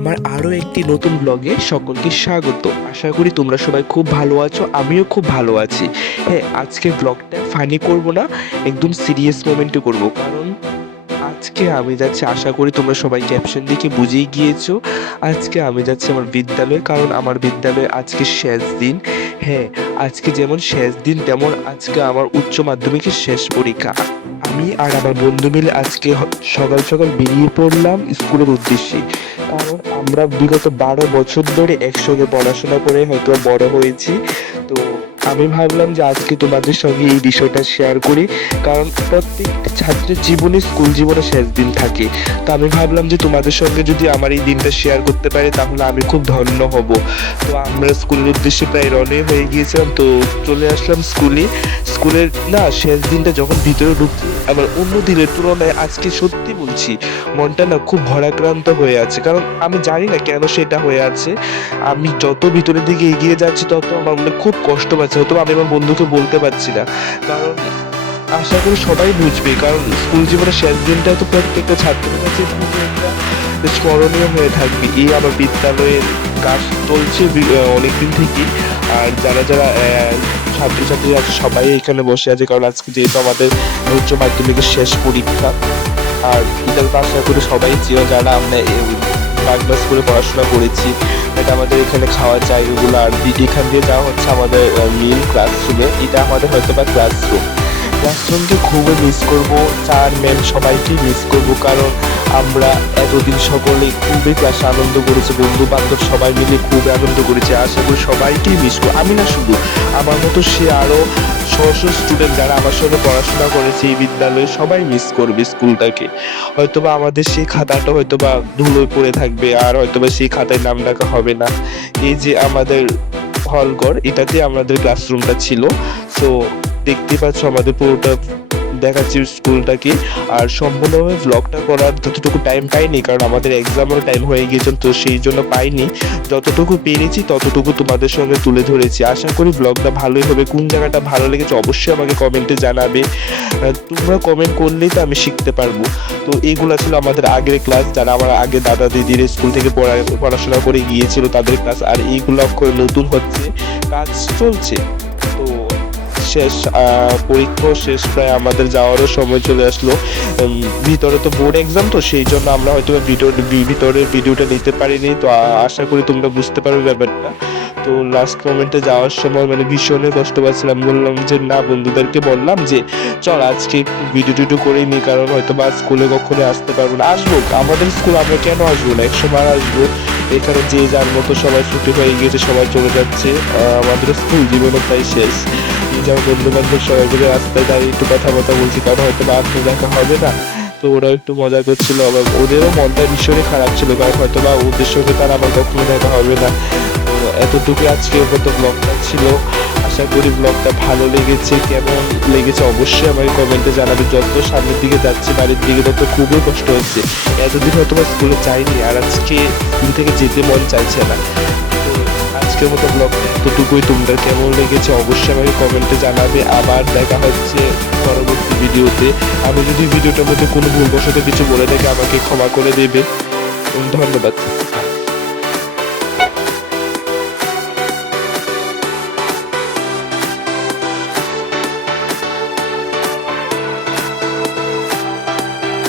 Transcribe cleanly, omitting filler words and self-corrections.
আমার আরও একটি নতুন ব্লগে সকলকে স্বাগত। আশা করি তোমরা সবাই খুব ভালো আছো, আমিও খুব ভালো আছি। হ্যাঁ, আজকের ব্লগটা ফানি করব না, একদম সিরিয়াস মোমেন্টে করব, কারণ আজকে আমি যাচ্ছি, আশা করি তোমরা সবাই ক্যাপশন দেখে বুঝেই গিয়েছো, আজকে আমি যাচ্ছি আমার বিদ্যালয়ে, কারণ আমার বিদ্যালয়ে আজকে শেষ দিন। হ্যাঁ, আজকে যেমন শেষ দিন তেমন আজকে আমার উচ্চ মাধ্যমিকের শেষ পরীক্ষা। আমি আর আমার বন্ধু মিলে আজকে সকাল সকাল বেরিয়ে পড়লাম স্কুলের উদ্দেশ্যে, কারণ আমরা বিগত 12 বছর ধরে একসঙ্গে পড়াশোনা করে হয়তো বড় হয়েছি। তো আমি ভাবলাম যে আজকে তোমাদের সঙ্গে এই বিষয়টা শেয়ার করি, কারণ প্রত্যেকটা ছাত্রের জীবনে স্কুল জীবনে শেষ দিন থাকে। তো আমি ভাবলাম যে তোমাদের সঙ্গে যদি আমার এই দিনটা শেয়ার করতে পারি তাহলে আমি খুব ধন্য হব। তো আমরা স্কুলের উদ্দেশ্যে প্রায় রওনা হয়ে গিয়েছিলাম, তো চলে আসলাম স্কুলে। স্কুলের না শেষ দিনটা যখন ভিতরে ঢুকছি, আবার অন্য দিনের তুলনায় আজকে সত্যি বলছি মনটা না খুব ভরাক্রান্ত হয়ে আছে, কারণ আমি জানি না কেন সেটা হয়ে আছে। আমি যত ভিতরের দিকে এগিয়ে যাচ্ছি তত আমার মনে খুব কষ্ট পাচ্ছে, হয়তো আমি আমার বন্ধুকে বলতে পারছি না, কারণ আশা করি সবাই বুঝবে, কারণ স্কুল জীবনের শেষ দিনটা তো প্রত্যেকটা ছাত্রের কাছে খুব একটা স্মরণীয় হয়ে থাকবে। এই আমার বিদ্যালয়ের কাজ চলছে অনেকদিন থেকেই, আর যারা যারা ছাত্রছাত্রী আছে সবাই এখানে বসে আছে, কারণ আজকে যেহেতু আমাদের উচ্চ মাধ্যমিকের শেষ পরীক্ষা। আর এটা তো আশা করি সবাই চিনো যারা আমরা বাংলা স্কুলে পড়াশোনা করেছি। এটা আমাদের এখানে খাওয়ার জায়গাগুলো, আর এখান দিয়ে যাওয়া হচ্ছে আমাদের মেন ক্লাসরুমে। এটা আমাদের হয়তো বা ক্লাসরুমকে খুবই মিস করব, স্যার ম্যাম সবাইকেই মিস করব, কারণ আমরা এতদিন সকলে খুবই ক্লাসে আনন্দ করেছি, বন্ধু বান্ধব সবাই মিলে খুব আনন্দ করেছি। আশা করি সবাইকেই মিস করব, আমি না শুধু, আমার মতো সে আরও শো স্টুডেন্ট যারা আমার সঙ্গে পড়াশোনা করেছে এই বিদ্যালয়ে সবাই মিস করবে স্কুলটাকে। হয়তোবা আমাদের সেই খাতাটা হয়তোবা ধুলোয় পড়ে থাকবে, আর হয়তোবা সেই খাতায় নাম ডাকা হবে না। এই যে আমাদের হলঘর, এটাতে আমাদের ক্লাসরুমটা ছিল। সো দেখতে পাচ্ছ আমাদের পুরোটা দেখাচ্ছি স্কুলটাকে। আর সম্পূর্ণভাবে ব্লগটা করার যতটুকু টাইম পাইনি, কারণ আমাদের এক্সামেরও টাইম হয়ে গিয়েছে, তো সেই জন্য পাইনি। যতটুকু পেরেছি ততটুকু তোমাদের সঙ্গে তুলে ধরেছি। আশা করি ব্লগটা ভালোই হবে। কোন জায়গাটা ভালো লেগেছে অবশ্যই আমাকে কমেন্টে জানাবে, তোমরা কমেন্ট করলেই তো আমি শিখতে পারবো। তো এইগুলো ছিল আমাদের আগের ক্লাস, যারা আমার আগে দাদা দিদির স্কুল থেকে পড়াশোনা করে গিয়েছিল তাদের ক্লাস, আর এইগুলো নতুন হচ্ছে, কাজ চলছে। তো শেষ পরীক্ষা শেষ, প্রায় আমাদের যাওয়ারও সময় চলে আসলো। ভিতরে তো বোর্ড এক্সাম, তো সেই জন্য আমরা হয়তো ভিতরের ভিডিওটা নিতে পারিনি। তো আশা করি তোমরা বুঝতে পারবে ব্যাপারটা। তো লাস্ট মোমেন্টে যাওয়ার সময় মানে ভীষণই কষ্ট পাচ্ছিলাম, বললাম যে না, বন্ধুদেরকে বললাম যে চল আজকে একটু ভিডিও টিডিও করে নিই, কারণ হয়তো বা স্কুলে কখনো আসতে পারবো না। আসবো আমাদের স্কুল, আমরা কেন আসবো না, 100 বার আসবো। এখানে যে যার মতো সবাই ছুটি হয়ে গিয়েছে, সবাই চলে যাচ্ছে, আমাদের স্কুল জীবনও প্রায় শেষ। যেমন বন্ধু বান্ধব সবাই মিলে রাস্তায় দাঁড়িয়ে একটু কথা বলছি, কারণ হয়তো বা আর তো দেখা হবে না। তো ওরাও একটু মজা করছিল, আবার ওদেরও মনটা ভীষণই খারাপ ছিল, কারণ হয়তো বা ওদের সঙ্গে তার আবার কখনো দেখা হবে না। তো এতটুকু আজকে মতো ব্লগটা ছিল। আশা করি ব্লগটা ভালো লেগেছে, কেমন লেগেছে অবশ্যই আমাকে কমেন্টে জানাবে। যত সামনের দিকে যাচ্ছে বাড়ির দিকে তত খুবই কষ্ট হচ্ছে। এতদিন হয়তো বা স্কুলে যাইনি, আর আজকে স্কুল থেকে যেতে মন চাইছে না। তো আজকের মতো ব্লগটা এতটুকুই। তোমরা কেমন লেগেছে অবশ্যই আমাকে কমেন্টে জানাবে। আবার দেখা হচ্ছে পরবর্তী ভিডিওতে। আমি যদি ভিডিওটার মধ্যে কোনো ভুলবশত কিছু বলে থাকি আমাকে ক্ষমা করে দেবে। ধন্যবাদ।